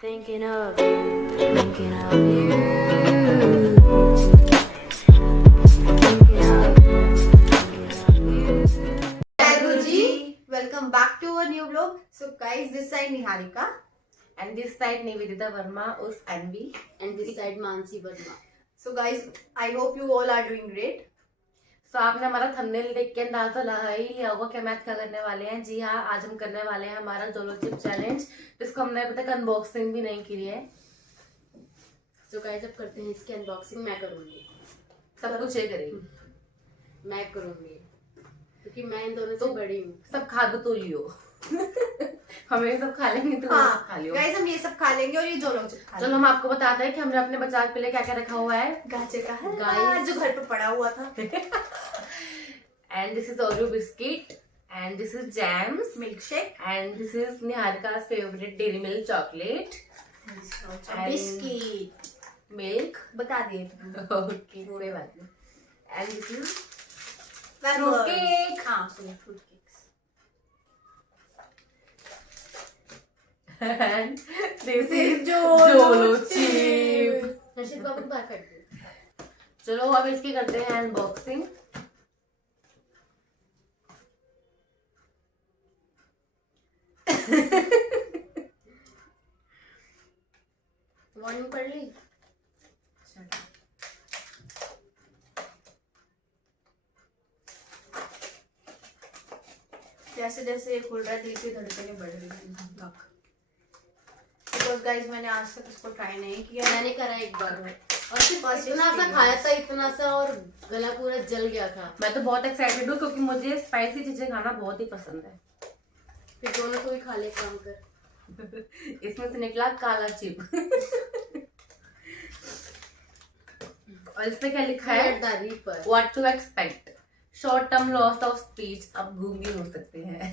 Thinking of you, thinking of you. Hello ji, welcome back to our new vlog. So guys, this side Niharika and this side Nivedita Verma उस Anvi and this side Mansi Verma. So guys, I hope you all are doing great. So आपने हमारा thumbnail देख के अंदाजा लगा ही लिया होगा कि मैथ क्या करने वाले हैं। जी हाँ, आज हम करने वाले हैं हमारा जोलो चिप चैलेंज, जिसको हमने अभी तक अनबॉक्सिंग भी नहीं की है। So guys, अब करते हैं इसकी अनबॉक्सिंग। मैं करूंगी, सब कुछ ये करेगी, मैं करूंगी क्योंकि मैं इन दोनों से बड़ी हूँ। सब खा तो लियो हमें सब खा लेंगे तो हाँ, खा लियो। गाइस हम ये सब खा लेंगे और ये जोलो चिप खा चलो हम आपको बताते हैं कि हमने अपने बचाव के लिए क्या क्या रखा हुआ है। गाजर का है Guys, जो घर पे पड़ा हुआ था। And this is Oreo biscuit and this is jams, milkshake and this is Niharika's favorite Dairy Milk chocolate and biscuit milk. बता दिए Okay, कोई बात नहीं। And this is fruit cake. हाँ सुनिए fruit cakes and this is Jolo Jolo chip. chip. हर्षित बाबू बाहर कर दो। चलो अब इसकी करते हैं अनबॉक्सिंग। वार्निंग पढ़ ली। जैसे जैसे ये खुल रहा है दिल की धड़कनें बढ़ रही हैं। बिकॉज गाइस मैंने आज तक इसको ट्राई नहीं किया। मैंने करा एक बार और सिर्फ बस इतना सा experience। खाया था, इतना सा, और गला पूरा जल गया था। मैं तो बहुत एक्साइटेड हूँ क्योंकि मुझे स्पाइसी चीजें खाना बहुत ही पसंद है। फिर दोनों को भी खा ले, काम कर। इसमें से निकला काला चिप और इसमें क्या लिखा है? दादी पर What to expect? Short term loss of speech, अब गूंगे हो सकते हैं।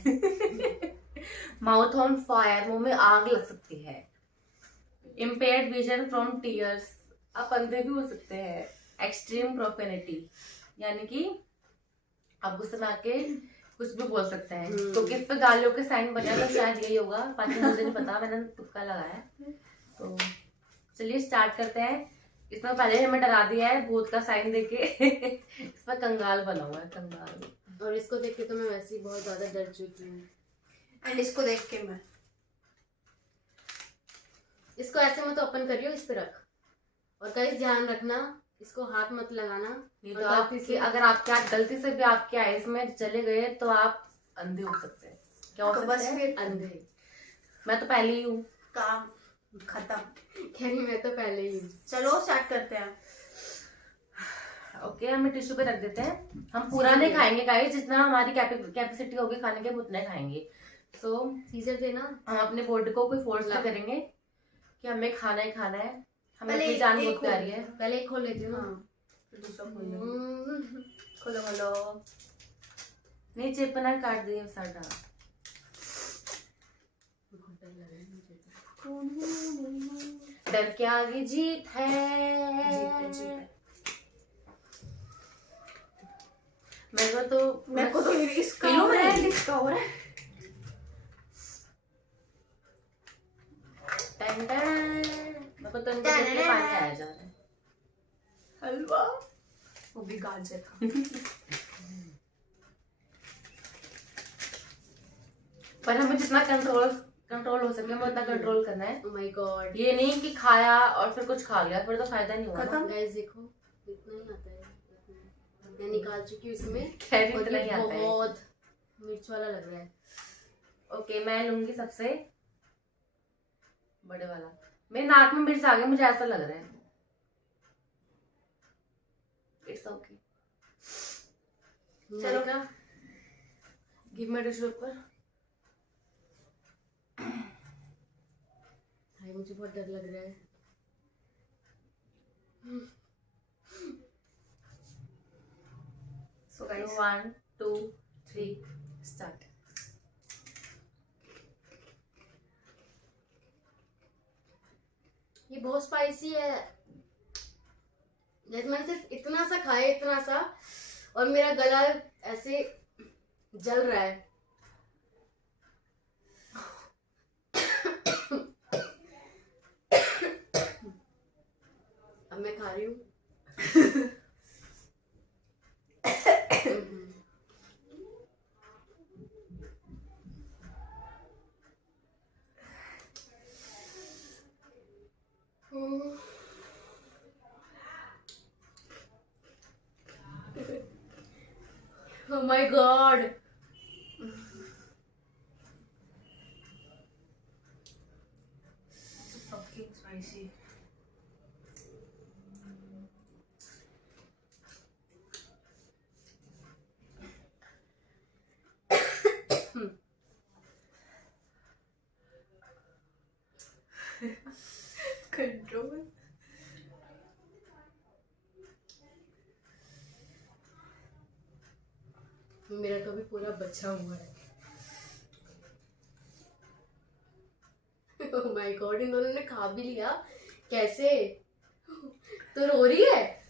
माउथ ऑन फायर, मुंह में आग लग सकती है। इम्पेयर्ड विजन फ्रॉम टीयर्स, आप अंधे भी हो सकते हैं। एक्सट्रीम प्रोफेनिटी, यानी कि आप गुस्से में आके कुछ भी बोल सकते हैं। तो किस पे गालियों के साइन बने हैं, तो शायद यही होगा, बाकी मुझे नहीं पता, मैंने तुक्का लगाया। तो चलिए स्टार्ट करते हैं। इसमें पहले हमें डरा दिया है भूत का साइन देके। इसमें कंगाल बना हुआ है, कंगाल। और इसको देख के तो मैं वैसे ही बहुत ज्यादा डर चुकी हूँ। एंड इसको देख के मैं इसको ऐसे मत ओपन करियो, इस पे रख। और गाइस ध्यान रखना, इसको हाथ मत लगाना। नहीं और तो गलती आपकी से अगर आपके हाथ गलती से भी आपके आइज में चले गए तो आप अंधे हो सकते हैं। क्या हो तो सकते बस हैं? फिर अंधे। मैं तो पहले ही हूँ। काम खत्म। कह रही मैं तो पहले ही हूँ। चलो स्टार्ट करते हैं। ओके, हमें टिश्यू पे रख देते हैं। हम पूरा नहीं खाएंगे गाइस, जितना हमारी कैपेसिटी होगी खाने के, हम उतना ही खाएंगे। सो सीजर देना। हम अपने बॉडी को कोई फोर्स नहीं करेंगे कि हमें खाना ही खाना है। हमें अपनी जान बहुत प्यारी है। पहले एक खोल लेती हूँ ना। फिर दूसरा खोल लो। खोलो खोलो। नहीं, चिप ना काट दिए सारा। डर के आगे जीत है। मेरे को तो इसका पीलू हो रहा है, में इसका हो रहा है। टन टन। मेरे को तो इनको देख के पानी आया जा रहा है। हलवा वो भी गाजर का। पर हमें जितना कंट्रोल हो सके हमें उतना कंट्रोल करना है। Oh my God। ये नहीं कि खाया और फिर कुछ खा लिया, फिर तो फायदा नहीं होगा ना। खत्म। गाइस देखो, इतना ही आता है। मैं निकाल चुकी हूँ इसमें। खैर और इतना ये ही आता है। बहुत मिर्च वाला लग रहा है। ओके, मैं लूंगी सबसे बड़े वाला। मेरे नाक में मिर्च आ गई, मुझे ऐसा लग रहा है। It's okay. चलो गिव मी टिश्यू पेपर। हाय, मुझे बहुत डर लग रहा है। So guys 1 2 3 start. ये बहुत स्पाइसी है। जैसे मैंने सिर्फ इतना सा खाया, इतना सा, और मेरा गला ऐसे जल रहा है। रही हूँ। Oh my god. fucking spicy. Control. मेरा तो अभी पूरा बचा हुआ है। Oh my god, इन दोनों ने खा भी लिया। कैसे? तो रो रही है?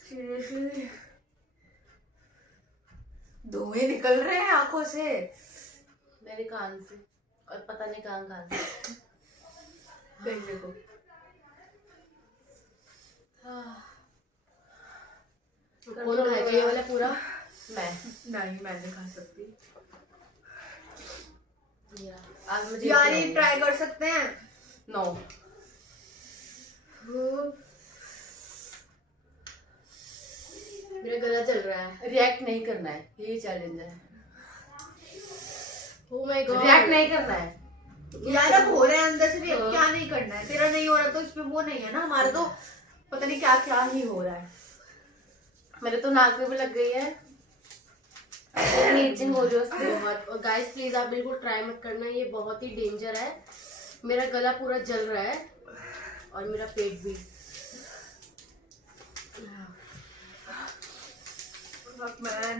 सीरियसली धुएं निकल रहे हैं आंखों से। मेरे कान से और पता नहीं कहाँ से। देख देखो। कौन खाएगा ये वाला पूरा? मैं। नहीं मैं नहीं खा सकती। आज मुझे यार ये ट्राई कर सकते हैं। नो। मेरा गला चल रहा है। रिएक्ट नहीं करना है, यही चैलेंज है। Oh my god. रिएक्ट नहीं करना है। यार अब हो रहे हैं अंदर से भी, अब क्या नहीं करना है। तेरा नहीं हो रहा तो इसमें वो नहीं है ना, हमारा तो पता नहीं क्या क्या ही हो रहा है। मेरे तो नाक में भी लग गई है, नीचिंग हो रही है उसकी। बहुत। और गाइस प्लीज आप बिल्कुल ट्राई मत करना, ये बहुत ही डेंजर है। मेरा गला पूरा जल रहा है और मेरा पेट भी। Fuck man.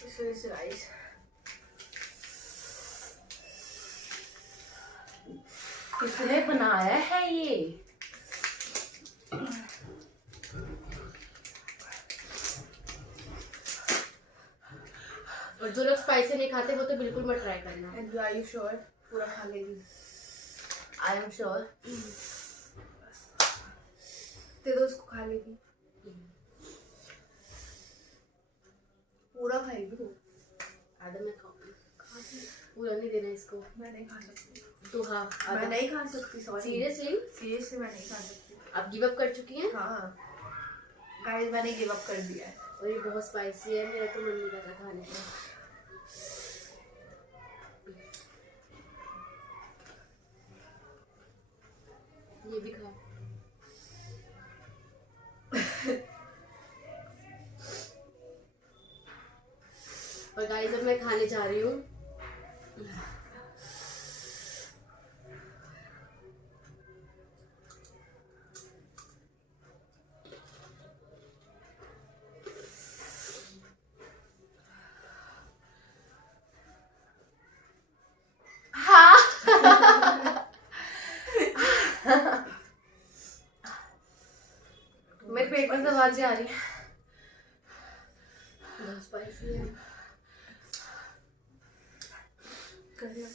This is rice. किसने बनाया है ये? और जो लोग स्पाइसी नहीं खाते वो तो बिल्कुल मत ट्राई करना। And are you sure? पूरा खा लेगी। I am sure. दे दो उसको, खा लेगी। पूरा खाएगी वो। आधा मैं खाऊंगी। पूरा नहीं देना इसको। मैं नहीं खा सकती। तो हाँ मैं नहीं खा सकती। सॉरी। सीरियसली सीरियसली मैं नहीं खा सकती। आप गिव अप कर चुकी हैं? हाँ गाइस मैंने गिव अप कर दिया है। और ये बहुत स्पाइसी है, मेरा तो मन नहीं कर रहा खाने का। ये भी खा। और गाइस अब मैं खाने जा रही हूँ। मेरे पेट में से आवाजें आ रही है। बहुत स्पाइसी है। करिए।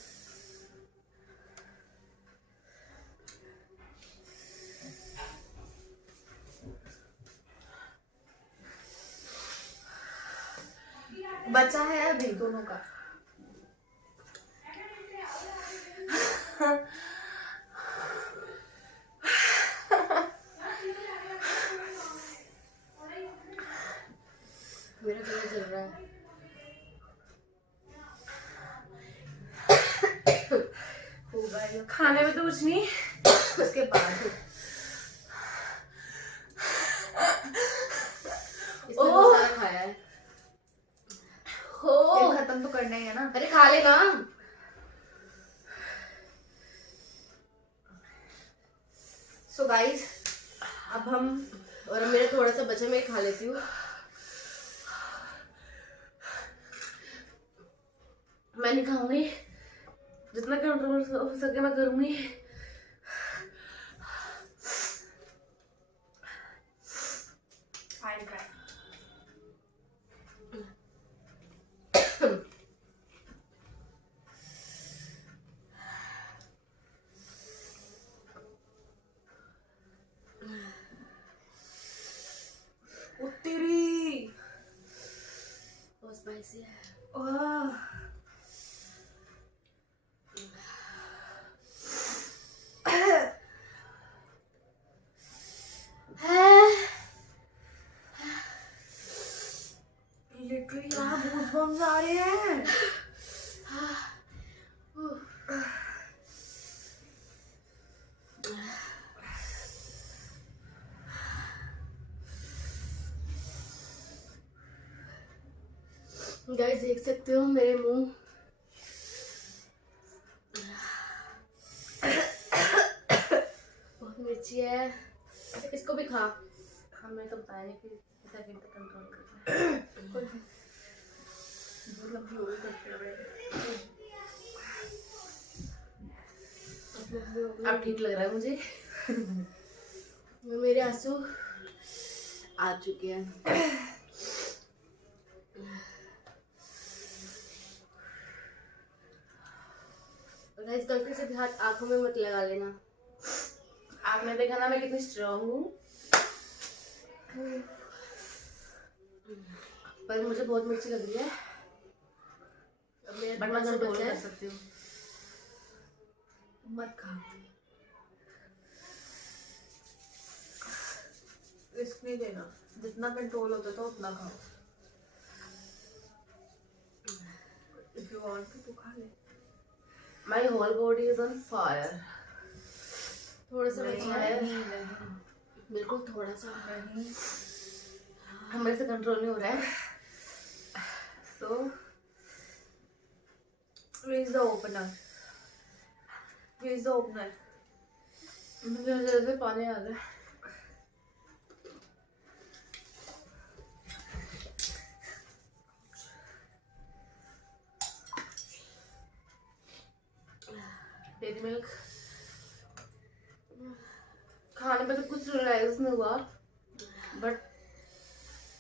बचा है अभी दोनों का। मेरा गला जल रहा है। होगा ये खाने में तो कुछ नहीं। उसके बाद। इसने बहुत सारा खाया है। ये खत्म तो करना ही है ना। अरे खा लेना। सो गाइस अब हम और अब मेरा थोड़ा सा बचा, मैं खा लेती हूँ। मैं नहीं खाऊंगी, जितना कंट्रोल हो सके मैं करूंगी। फाइन स्पाइसी है। लिटरली यहाँ गूज़बम्स आ रहे हैं। गाइस देख सकते हो मेरे मुंह, बहुत मिर्ची है। अच्छा इसको भी खा। हमें तो बताया नहीं कि कितना दिन तक कंट्रोल करना है। बहुत लंबी हो गई करते हुए। अब ठीक लग रहा है मुझे। मेरे आंसू आ चुके हैं। गाइस गलती से भी हाथ आंखों में मत लगा लेना। आपने देखा ना मैं कितनी स्ट्रांग हूँ, पर मुझे बहुत मिर्ची लग रही है। बट मैं कंट्रोल कर सकती हूँ। मत खा, रिस्क नहीं लेना। जितना कंट्रोल होता था उतना खाओ। इफ यू वांट तो खा ले। My whole body is on fire. थोड़ा सा बचा है, नहीं बिल्कुल थोड़ा सा। मेरे से कंट्रोल नहीं हो रहा है। सो where is the opener? Where is the opener? मुझे जल्दी पानी आ रहा है। डेयरी मिल्क खाने में तो कुछ रियलाइज नहीं हुआ, बट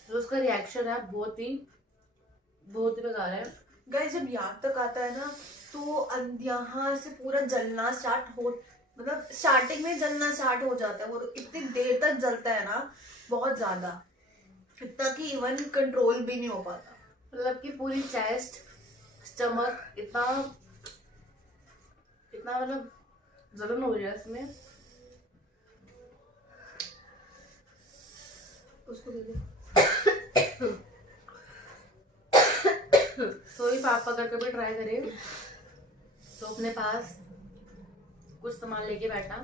जो उसका रिएक्शन है बहुत ही बेकार है। गाइस जब यहाँ तक आता है ना तो यहाँ से पूरा जलना स्टार्ट हो, मतलब स्टार्टिंग में जलना स्टार्ट हो जाता है। वो इतनी देर तक जलता है ना, बहुत ज्यादा, इतना कि इवन कंट्रोल भी नहीं हो पाता। मतलब कि पूरी चेस्ट, स्टमक इतना मतलब जलन हो रही है इसमें। उसको दे दे। तो ये पापा करके भी ट्राई करें तो अपने पास कुछ सामान लेके बैठना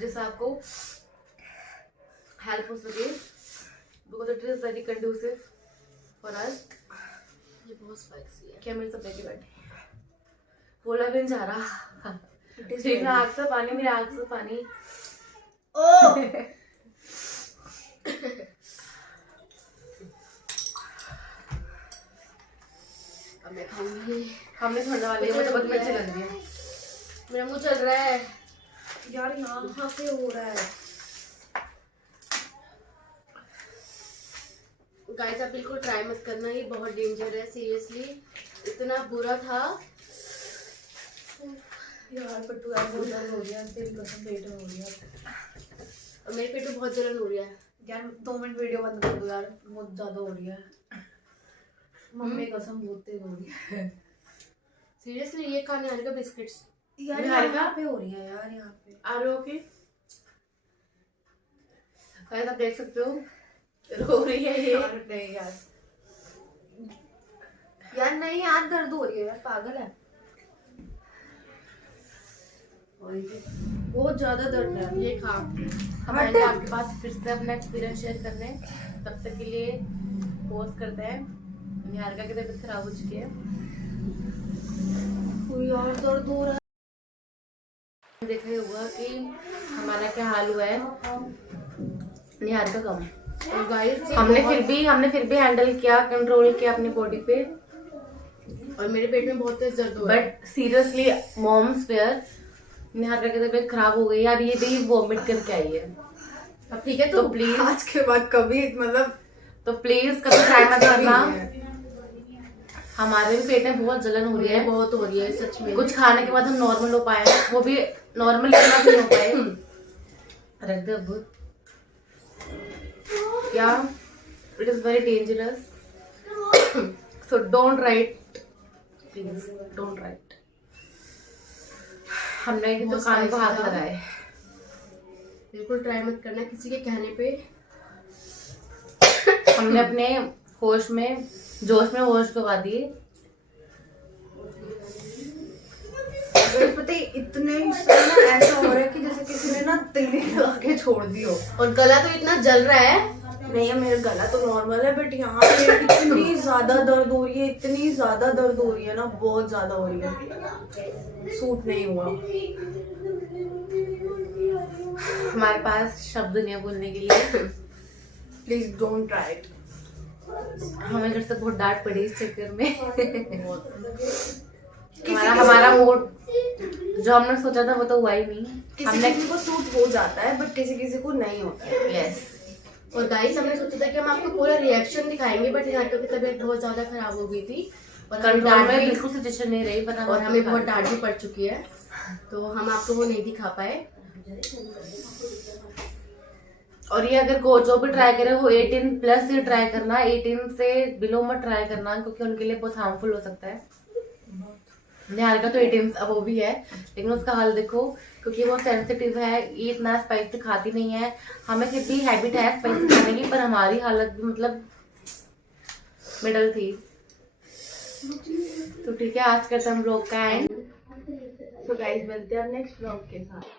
जिससे आपको हेल्प हो सके, because it is very conducive for us. ये बहुत स्पाइसी है। क्या मेरे सब लेके बैठे, बोला भी नहीं जा रहा। मेरी आँख से पानी, मेरी आँख से पानी। ओ अब मैं खाऊंगी। हमने छोड़ने वाली है, मुझे बहुत अच्छी लग रही है। मेरा मुंह चल रहा है यार, यहाँ पे हो रहा है। गाइस आप बिल्कुल ट्राई मत करना, ये बहुत डेंजर है। सीरियसली इतना बुरा था यार पट्टू यार बहुत दर्द हो रही है, तेरी कसम पेट में हो रही है। और मेरे पेट में बहुत जलन हो रही है। यार 2 मिनट वीडियो बंद कर दो यार, बहुत ज्यादा हो रही है। मम्मी कसम बहुत तेज हो रही है। सीरियसली ये खाने वाले का बिस्किट्स यार यहाँ पे हो रही है यार, यहाँ पे आ रहे हो कि गाइस आप देख सकते हो रो रही है ये। यार नहीं यार, यार नहीं यार, दर्द हो रही है यार, पागल है। बहुत ज्यादा दर्द है। ये खा। हम आएंगे आपके पास फिर से अपना एक्सपीरियंस शेयर करने। तब तक के लिए पोस्ट करते हैं। निहारिका की तबीयत खराब हो चुकी है। यार दर्द हो रहा है। देखा ही होगा कि हमारा क्या हाल हुआ है। निहारिका कम, और गाइस हमने फिर भी हैंडल किया, कंट्रोल किया अपनी बॉडी पे। और मेरे पेट में बहुत तेज दर्द हो रहा है। But seriously moms fair, Niharika की तबीयत खराब हो गई है। अब ये भी वॉमिट करके आई है। अब ठीक है तो प्लीज आज के बाद कभी मतलब कभी ट्राई मत करना। हमारे भी पेट में बहुत जलन हो रही है, बहुत हो रही है सच में। कुछ खाने के बाद हम नॉर्मल हो पाए, वो भी नॉर्मल इतना भी नहीं हो पाए। रख दे अब। क्या it is very dangerous. So don't write, please don't write. हमने एक बहुत दुकान को spicy हाथ था। लगाए। बिल्कुल ट्राई मत करना किसी के कहने पे। हमने अपने जोश में होश गवा दिए। पता है इतने इसमें ना ऐसा हो रहा है कि जैसे किसी ने ना तिल्ली लगा के छोड़ दी हो। और गला तो इतना जल रहा है। नहीं, मेरा गला तो नॉर्मल है, बट यहाँ पे इतनी ज्यादा दर्द हो रही है, इतनी ज्यादा दर्द हो रही है ना, बहुत ज्यादा हो रही है, सूट नहीं हुआ। हमारे पास शब्द नहीं है बोलने के लिए। Please don't try it. हमें घर से बहुत डांट पड़ी इस चक्कर में। हमारा मूड जो हमने सोचा था वो तो हुआ ही नहीं। हमने किसी को सूट हो जाता है, बट किसी किसी को नहीं होता है। यस, और गाइस हमने सोचा था कि हम आपको पूरा रिएक्शन दिखाएंगे, बट यहाँ की तबीयत बहुत ज्यादा खराब हो गई थी और हमें कंट्रोल डांट में भी- बिल्कुल सिचुएशन नहीं रही, पर और हमें बहुत डांट भी पड़ चुकी है, तो हम आपको वो नहीं दिखा पाए। और ये अगर को जो भी ट्राई करे वो 18 प्लस ही ट्राई करना, 18 से बिलो मत ट्राई करना, क्योंकि उनके लिए बहुत हार्मफुल हो सकता है। निहार का तो 18 अब वो भी है, लेकिन उसका हाल देखो, क्योंकि वो सेंसिटिव है, ये इतना स्पाइसी खाती नहीं है। हमें कितनी हैबिट है स्पाइसी खाने की, पर हमारी हालत भी मतलब मिडल थी। तो ठीक है, आज करते हैं हम ब्लॉग का एंड। तो गाइस मिलते हैं नेक्स्ट ब्लॉग के साथ।